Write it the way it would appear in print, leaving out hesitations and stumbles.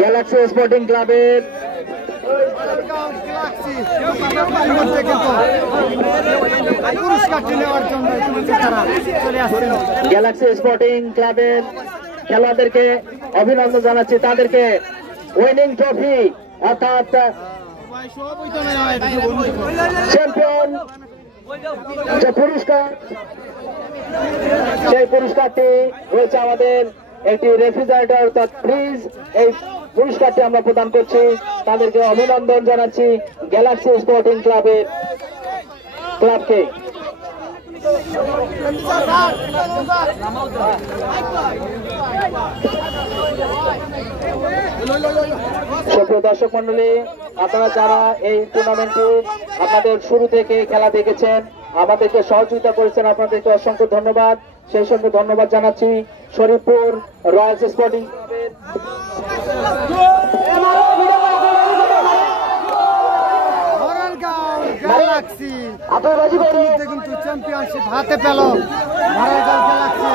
Galaxy sporting ক্লাবের Galaxy sporting ক্লাবের খেলোয়াড়দেরকে অভিনন্দন জানাচ্ছি। তাদেরকে উইনিং ট্রফি অর্থাৎ চ্যাম্পিয়ন যে পুরস্কার, সেই পুরস্কারটি রয়েছে আমাদের একটি রেফ্রিজারেটর অর্থাৎ ফ্রিজ। এই পুরস্কারটি আমরা প্রদান করছি। তাদেরকে অভিনন্দন জানাচ্ছি গ্যালাক্সি স্পোর্টিং ক্লাবকে। সুপ্রিয় দর্শক মন্ডলী, আপনারা যারা এই টুর্নামেন্টে আপনাদের শুরু থেকে খেলা দেখেছেন, আমাদেরকে সহযোগিতা করেছেন, আপনাদেরকে অসংখ্য ধন্যবাদ। সেই সঙ্গে ধন্যবাদ জানাচ্ছি শরীফপুর রয়্যালস স্পোর্টিং গ্যালাক্সি কিন্তু চ্যাম্পিয়নশিপ হাতে পেল গ্যালাক্সি।